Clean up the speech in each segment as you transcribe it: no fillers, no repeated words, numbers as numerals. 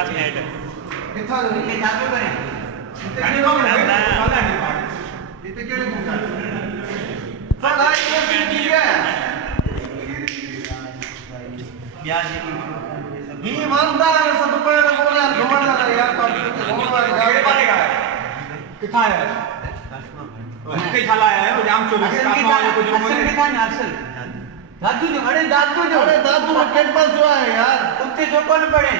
50 minute कितना ये जाके करें इतने क्यों नहीं घूमता साला ये ठीक है प्याज ये ईमानदार है सब पर बोला घुमाना यार तो गाड़ी पालेगा कितना है कितने साल आया है वो जाम चोरी असल कितना है असल दादू जो अरे दादू मार्केट पास जो है यार उतने जो कौन पड़े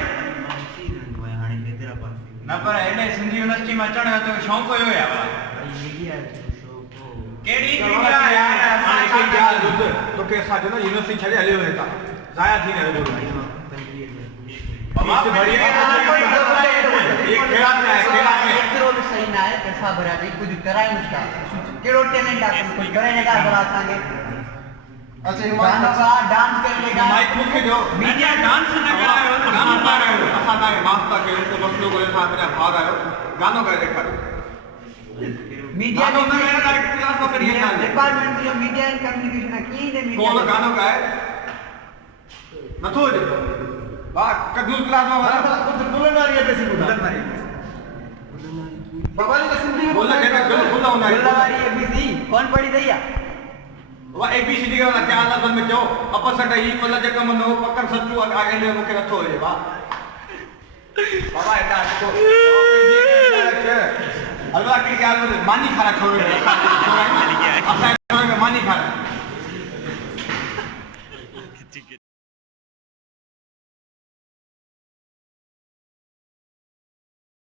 ना पर एडे सिंधी यूनिवर्सिटी में अचण तो शौक़ हुयो यार केड़ी मीडिया यार असां यार बुध तो के साथ ना यूनिवर्सिटी छड़े हले हुए था जाया थी ने जो बाबा बढ़िया ये खेला में केड़ो भी सही ना है पैसा भरा दे कुछ कराई उसका केड़ो टैलेंट आपन कोई करे ने का बड़ा संगे अच्छा गाना का डांस करने का माइक मुख्य जो मीडिया डांस न करायो गाना गा रहे हो असां का मास्टर के उनको मसलो को साथ में भाग आयो गानो गा देखा मीडिया गानो में मेरा क्लास में करिए ना डिपार्टमेंट जो मीडिया एंड कम्युनिकेशन की ने मीडिया कौन गानो गाए नथो जे बा कदूल क्लास में वाला कुछ बोलने आ रही है कैसे बोलने आ रही है बाबा जी सिंधी में बोला कहना गलत बोला होना है बोला वाली एबीसी कौन पढ़ी दैया वो एबीसीडी का वाला क्या अलग में जो अपर सट ई पल्ला जका मनो पकड़ सच्चू आगे ले मुके नथो जे बा बाबा एटा को अल्लाह की क्या मानी खाना छोड़ असां मानी खाना